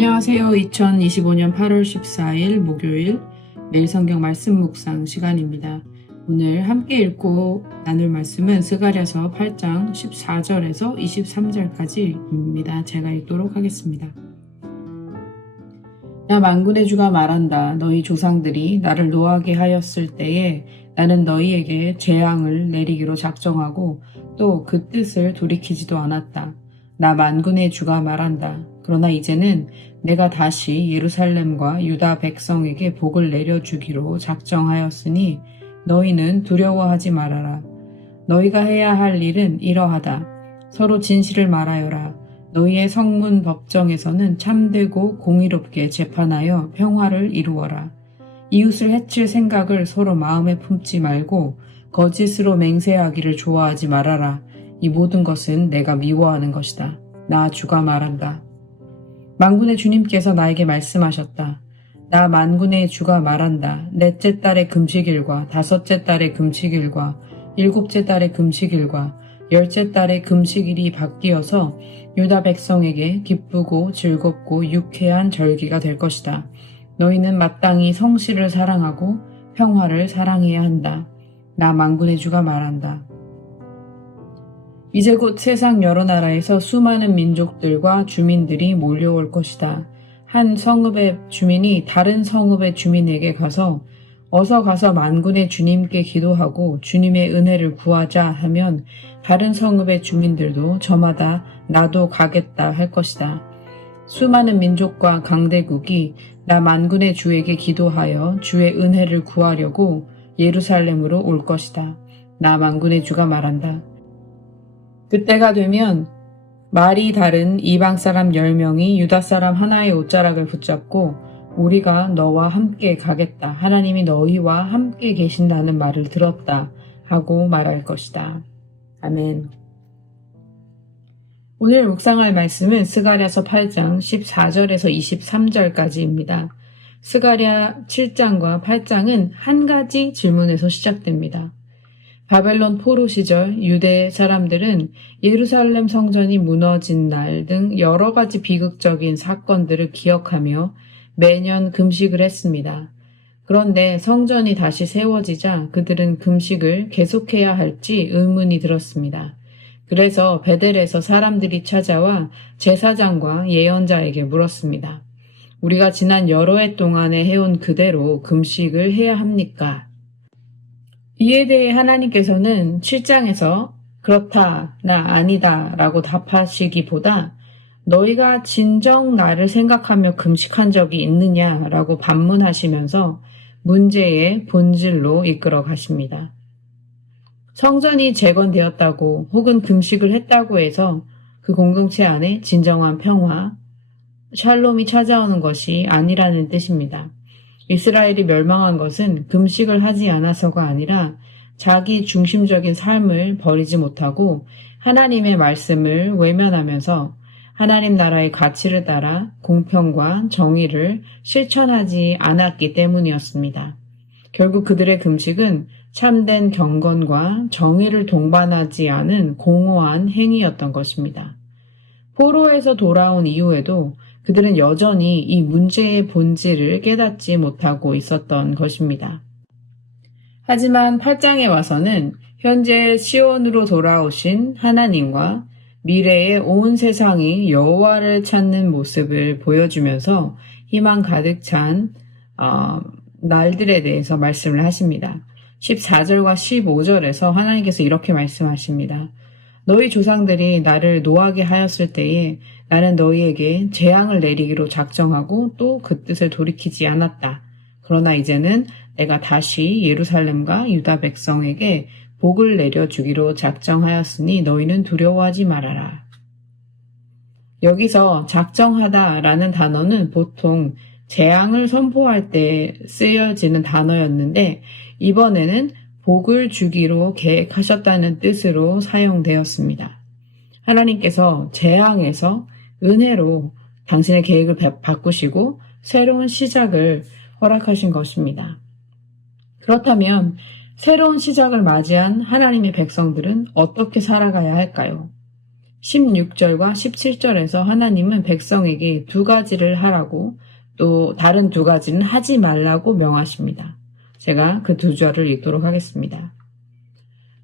안녕하세요. 2025년 8월 14일 목요일 매일 성경 말씀 묵상 시간입니다. 오늘 함께 읽고 나눌 말씀은 스가랴서 8장 14절에서 23절까지입니다. 제가 읽도록 하겠습니다. 나 만군의 주가 말한다. 너희 조상들이 나를 노하게 하였을 때에 나는 너희에게 재앙을 내리기로 작정하고 또 그 뜻을 돌이키지도 않았다. 나 만군의 주가 말한다. 그러나 이제는 내가 다시 예루살렘과 유다 백성에게 복을 내려주기로 작정하였으니 너희는 두려워하지 말아라. 너희가 해야 할 일은 이러하다. 서로 진실을 말하여라. 너희의 성문 법정에서는 참되고 공의롭게 재판하여 평화를 이루어라. 이웃을 해칠 생각을 서로 마음에 품지 말고 거짓으로 맹세하기를 좋아하지 말아라. 이 모든 것은 내가 미워하는 것이다. 나 주가 말한다. 만군의 주님께서 나에게 말씀하셨다. 나 만군의 주가 말한다. 넷째 달의 금식일과 다섯째 달의 금식일과 일곱째 달의 금식일과 열째 달의 금식일이 바뀌어서 유다 백성에게 기쁘고 즐겁고 유쾌한 절기가 될 것이다. 너희는 마땅히 성실을 사랑하고 평화를 사랑해야 한다. 나 만군의 주가 말한다. 이제 곧 세상 여러 나라에서 수많은 민족들과 주민들이 몰려올 것이다. 한 성읍의 주민이 다른 성읍의 주민에게 가서 어서 가서 만군의 주님께 기도하고 주님의 은혜를 구하자 하면 다른 성읍의 주민들도 저마다 나도 가겠다 할 것이다. 수많은 민족과 강대국이 나 만군의 주에게 기도하여 주의 은혜를 구하려고 예루살렘으로 올 것이다. 나 만군의 주가 말한다. 그때가 되면 말이 다른 이방 사람 10명이 유다 사람 하나의 옷자락을 붙잡고 우리가 너와 함께 가겠다. 하나님이 너희와 함께 계신다는 말을 들었다. 하고 말할 것이다. 아멘. 오늘 묵상할 말씀은 스가랴서 8장 14절에서 23절까지입니다. 스가랴 7장과 8장은 한 가지 질문에서 시작됩니다. 바벨론 포로 시절 유대 사람들은 예루살렘 성전이 무너진 날 등 여러 가지 비극적인 사건들을 기억하며 매년 금식을 했습니다. 그런데 성전이 다시 세워지자 그들은 금식을 계속해야 할지 의문이 들었습니다. 그래서 베델에서 사람들이 찾아와 제사장과 예언자에게 물었습니다. 우리가 지난 여러 해 동안에 해온 그대로 금식을 해야 합니까? 이에 대해 하나님께서는 7장에서 그렇다, 나 아니다 라고 답하시기보다 너희가 진정 나를 생각하며 금식한 적이 있느냐 라고 반문하시면서 문제의 본질로 이끌어 가십니다. 성전이 재건되었다고 혹은 금식을 했다고 해서 그 공동체 안에 진정한 평화, 샬롬이 찾아오는 것이 아니라는 뜻입니다. 이스라엘이 멸망한 것은 금식을 하지 않아서가 아니라 자기 중심적인 삶을 버리지 못하고 하나님의 말씀을 외면하면서 하나님 나라의 가치를 따라 공평과 정의를 실천하지 않았기 때문이었습니다. 결국 그들의 금식은 참된 경건과 정의를 동반하지 않은 공허한 행위였던 것입니다. 포로에서 돌아온 이후에도 그들은 여전히 이 문제의 본질을 깨닫지 못하고 있었던 것입니다. 하지만 8장에 와서는 현재 시온으로 돌아오신 하나님과 미래의 온 세상이 여호와를 찾는 모습을 보여주면서 희망 가득 찬 날들에 대해서 말씀을 하십니다. 14절과 15절에서 하나님께서 이렇게 말씀하십니다. 너희 조상들이 나를 노하게 하였을 때에 나는 너희에게 재앙을 내리기로 작정하고 또 그 뜻을 돌이키지 않았다. 그러나 이제는 내가 다시 예루살렘과 유다 백성에게 복을 내려주기로 작정하였으니 너희는 두려워하지 말아라. 여기서 작정하다라는 단어는 보통 재앙을 선포할 때 쓰여지는 단어였는데 이번에는 복을 주기로 계획하셨다는 뜻으로 사용되었습니다. 하나님께서 재앙에서 은혜로 당신의 계획을 바꾸시고 새로운 시작을 허락하신 것입니다. 그렇다면 새로운 시작을 맞이한 하나님의 백성들은 어떻게 살아가야 할까요? 16절과 17절에서 하나님은 백성에게 두 가지를 하라고 또 다른 두 가지는 하지 말라고 명하십니다. 제가 그 두 절을 읽도록 하겠습니다.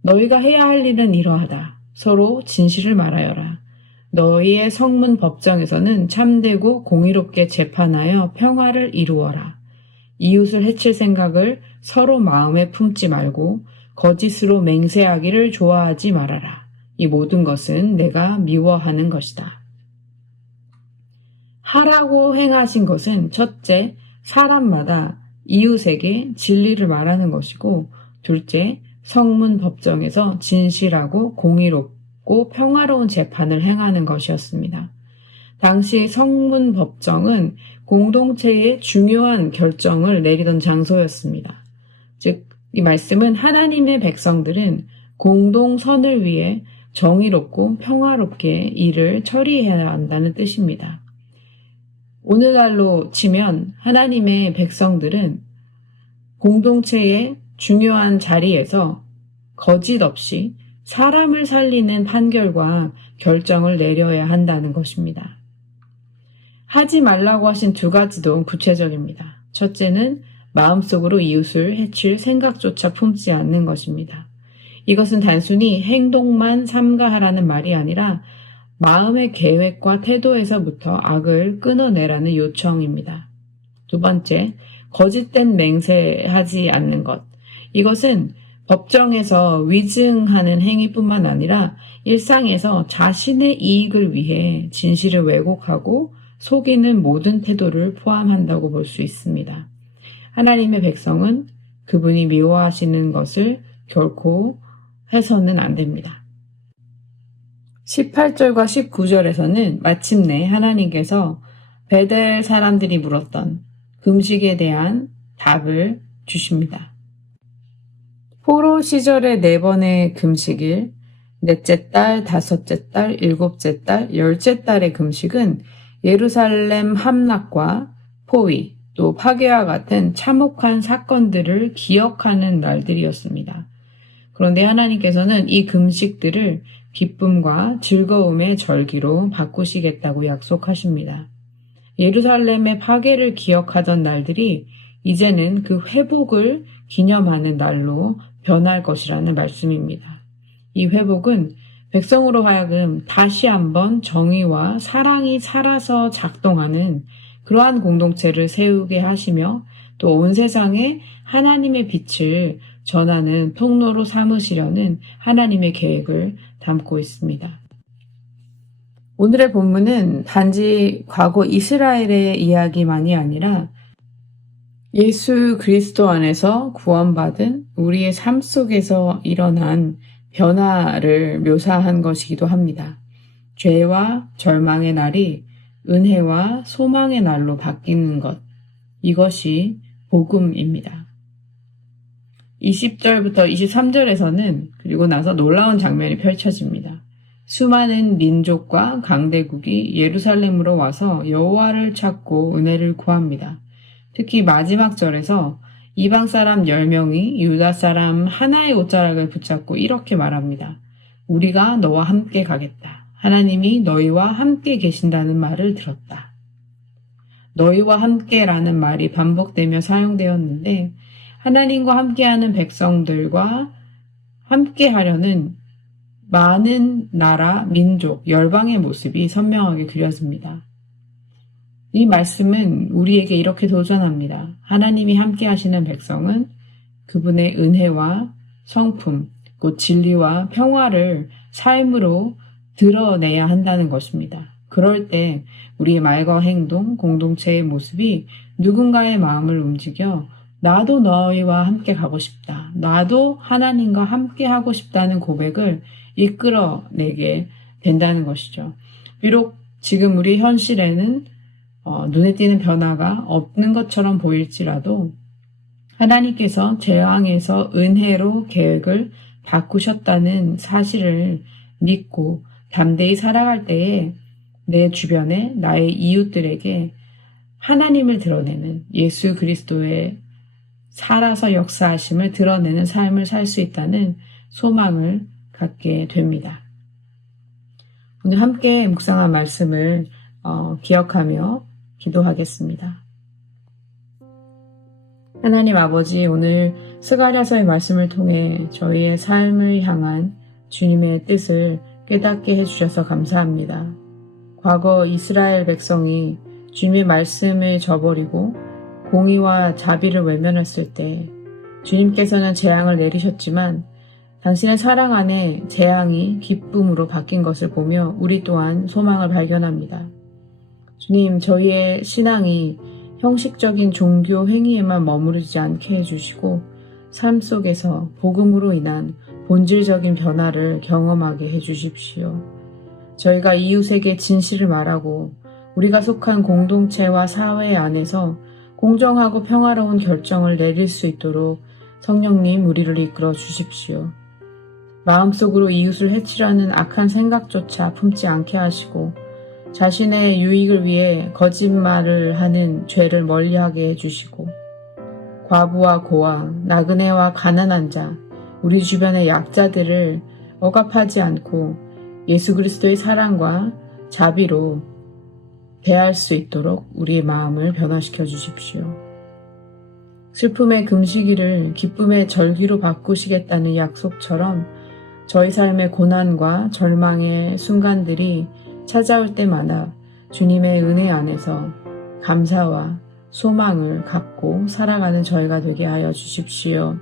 너희가 해야 할 일은 이러하다. 서로 진실을 말하여라. 너희의 성문 법정에서는 참되고 공의롭게 재판하여 평화를 이루어라. 이웃을 해칠 생각을 서로 마음에 품지 말고 거짓으로 맹세하기를 좋아하지 말아라. 이 모든 것은 내가 미워하는 것이다. 하라고 행하신 것은 첫째, 사람마다 이웃에게 진리를 말하는 것이고, 둘째, 성문 법정에서 진실하고 공의롭고 평화로운 재판을 행하는 것이었습니다. 당시 성문 법정은 공동체의 중요한 결정을 내리던 장소였습니다. 즉, 이 말씀은 하나님의 백성들은 공동선을 위해 정의롭고 평화롭게 일을 처리해야 한다는 뜻입니다. 오늘날로 치면 하나님의 백성들은 공동체의 중요한 자리에서 거짓 없이 사람을 살리는 판결과 결정을 내려야 한다는 것입니다. 하지 말라고 하신 두 가지도 구체적입니다. 첫째는 마음속으로 이웃을 해칠 생각조차 품지 않는 것입니다. 이것은 단순히 행동만 삼가하라는 말이 아니라 마음의 계획과 태도에서부터 악을 끊어내라는 요청입니다. 두 번째, 거짓된 맹세하지 않는 것. 이것은 법정에서 위증하는 행위뿐만 아니라 일상에서 자신의 이익을 위해 진실을 왜곡하고 속이는 모든 태도를 포함한다고 볼 수 있습니다. 하나님의 백성은 그분이 미워하시는 것을 결코 해서는 안 됩니다. 18절과 19절에서는 마침내 하나님께서 베델 사람들이 물었던 금식에 대한 답을 주십니다. 포로 시절의 4번의 금식일, 넷째 달, 다섯째 달, 일곱째 달, 열째 달의 금식은 예루살렘 함락과 포위, 또 파괴와 같은 참혹한 사건들을 기억하는 날들이었습니다. 그런데 하나님께서는 이 금식들을 기쁨과 즐거움의 절기로 바꾸시겠다고 약속하십니다. 예루살렘의 파괴를 기억하던 날들이 이제는 그 회복을 기념하는 날로 변할 것이라는 말씀입니다. 이 회복은 백성으로 하여금 다시 한번 정의와 사랑이 살아서 작동하는 그러한 공동체를 세우게 하시며 또 온 세상에 하나님의 빛을 전하는 통로로 삼으시려는 하나님의 계획을 담고 있습니다. 오늘의 본문은 단지 과거 이스라엘의 이야기만이 아니라 예수 그리스도 안에서 구원받은 우리의 삶 속에서 일어난 변화를 묘사한 것이기도 합니다. 죄와 절망의 날이 은혜와 소망의 날로 바뀌는 것, 이것이 복음입니다. 20절부터 23절에서는 그리고 나서 놀라운 장면이 펼쳐집니다. 수많은 민족과 강대국이 예루살렘으로 와서 여호와를 찾고 은혜를 구합니다. 특히 마지막 절에서 이방 사람 10명이 유다 사람 하나의 옷자락을 붙잡고 이렇게 말합니다. 우리가 너와 함께 가겠다. 하나님이 너희와 함께 계신다는 말을 들었다. 너희와 함께라는 말이 반복되며 사용되었는데 하나님과 함께하는 백성들과 함께하려는 많은 나라, 민족, 열방의 모습이 선명하게 그려집니다. 이 말씀은 우리에게 이렇게 도전합니다. 하나님이 함께 하시는 백성은 그분의 은혜와 성품, 곧 진리와 평화를 삶으로 드러내야 한다는 것입니다. 그럴 때 우리의 말과 행동, 공동체의 모습이 누군가의 마음을 움직여 나도 너희와 함께 가고 싶다. 나도 하나님과 함께 하고 싶다는 고백을 이끌어내게 된다는 것이죠. 비록 지금 우리 현실에는 눈에 띄는 변화가 없는 것처럼 보일지라도 하나님께서 제왕에서 은혜로 계획을 바꾸셨다는 사실을 믿고 담대히 살아갈 때에 내 주변에 나의 이웃들에게 하나님을 드러내는 예수 그리스도의 살아서 역사하심을 드러내는 삶을 살 수 있다는 소망을 갖게 됩니다. 오늘 함께 묵상한 말씀을 기억하며 기도하겠습니다. 하나님 아버지, 오늘 스가랴서의 말씀을 통해 저희의 삶을 향한 주님의 뜻을 깨닫게 해주셔서 감사합니다. 과거 이스라엘 백성이 주님의 말씀을 저버리고 공의와 자비를 외면했을 때 주님께서는 재앙을 내리셨지만 당신의 사랑 안에 재앙이 기쁨으로 바뀐 것을 보며 우리 또한 소망을 발견합니다. 주님, 저희의 신앙이 형식적인 종교 행위에만 머무르지 않게 해주시고 삶 속에서 복음으로 인한 본질적인 변화를 경험하게 해주십시오. 저희가 이웃에게 진실을 말하고 우리가 속한 공동체와 사회 안에서 공정하고 평화로운 결정을 내릴 수 있도록 성령님 우리를 이끌어 주십시오. 마음속으로 이웃을 해치려는 악한 생각조차 품지 않게 하시고 자신의 유익을 위해 거짓말을 하는 죄를 멀리하게 해주시고 과부와 고아, 나그네와 가난한 자, 우리 주변의 약자들을 억압하지 않고 예수 그리스도의 사랑과 자비로 대할 수 있도록 우리의 마음을 변화시켜 주십시오. 슬픔의 금식일을 기쁨의 절기로 바꾸시겠다는 약속처럼 저희 삶의 고난과 절망의 순간들이 찾아올 때마다 주님의 은혜 안에서 감사와 소망을 갖고 살아가는 저희가 되게 하여 주십시오.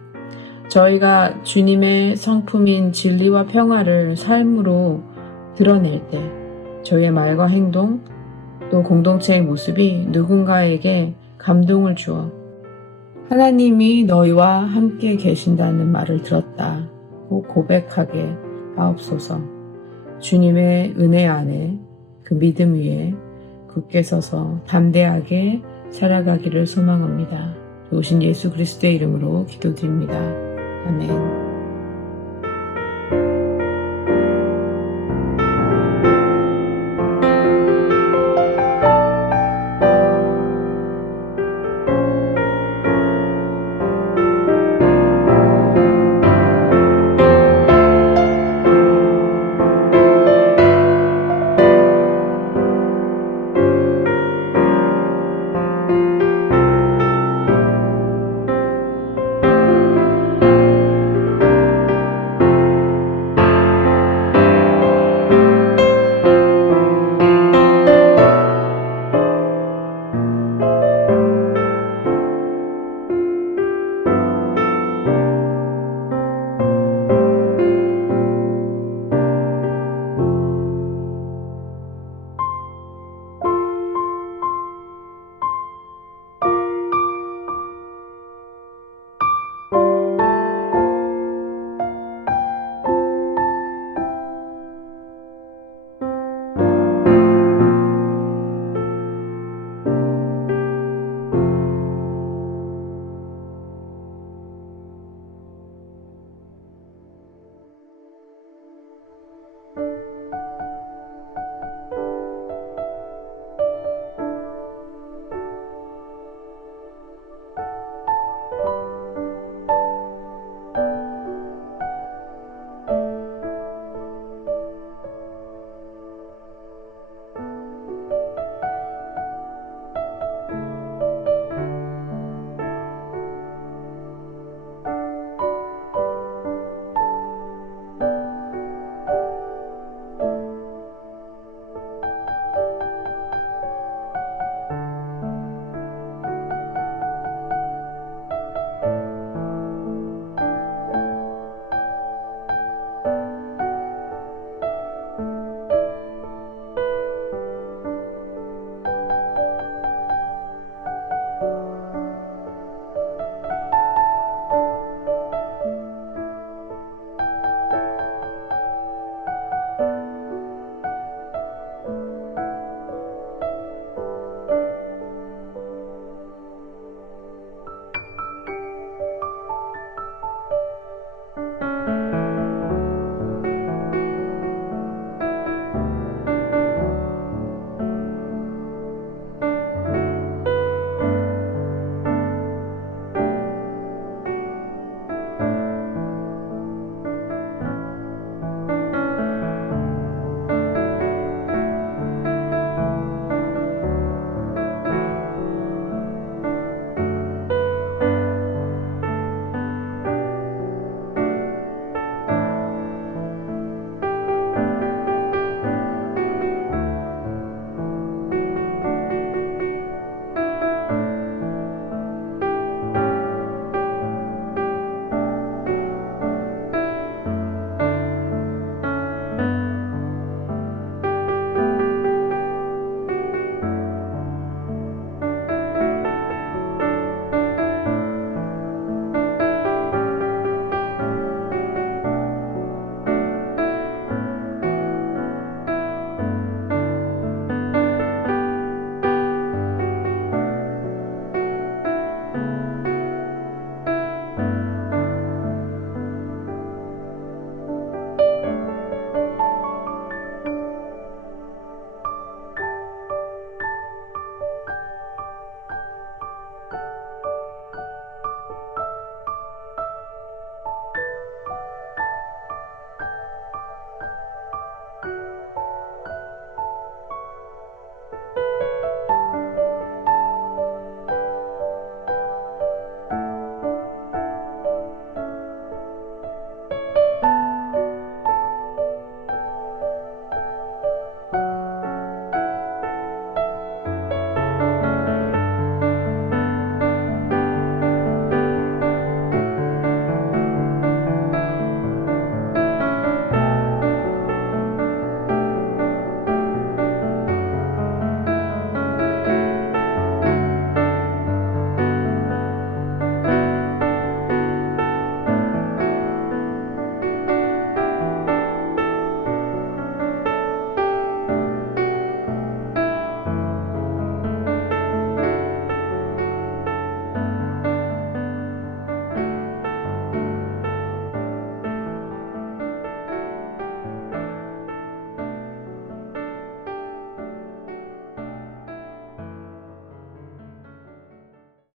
저희가 주님의 성품인 진리와 평화를 삶으로 드러낼 때 저희의 말과 행동 또 공동체의 모습이 누군가에게 감동을 주어 하나님이 너희와 함께 계신다는 말을 들었다고 고백하게 하옵소서. 주님의 은혜 안에 그 믿음 위에 굳게 서서 담대하게 살아가기를 소망합니다. 오신 예수 그리스도의 이름으로 기도드립니다. 아멘.